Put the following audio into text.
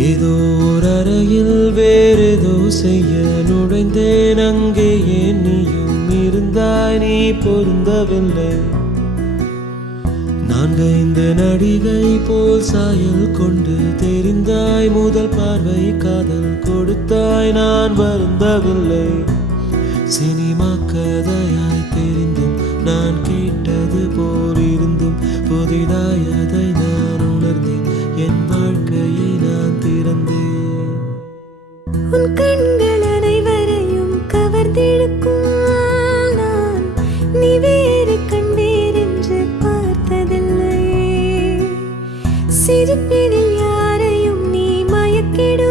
ஏதோ ஒரு அறையில் வேறேதோ செய்ய நுழைந்தேன். அங்கே ஏன் நீயும் இருந்தாய், நீ பொருந்தவில்லை. 4-5 நடிகை போல் சாயல் கொண்டு தெரிந்தாய். முதல் பார்வை காதல் கொடுத்தாய், நான் வருந்தவில்லை. சினிமா கதையாய் தெரிந்தும் நான் கேட்டது போல் இருந்தும் புதிதாய் அதை நான் உணர்ந்தேன். என் வாழ்க்கையை நான் திறந்தேன். உன் கண்கள் அனைவரையும் கவர்ந்திழுக்கும். நான் நீ வேறு கண் வேறென்று பார்த்ததில்லை. சிரிப்பினில் யாரையும் நீ மயக்கிட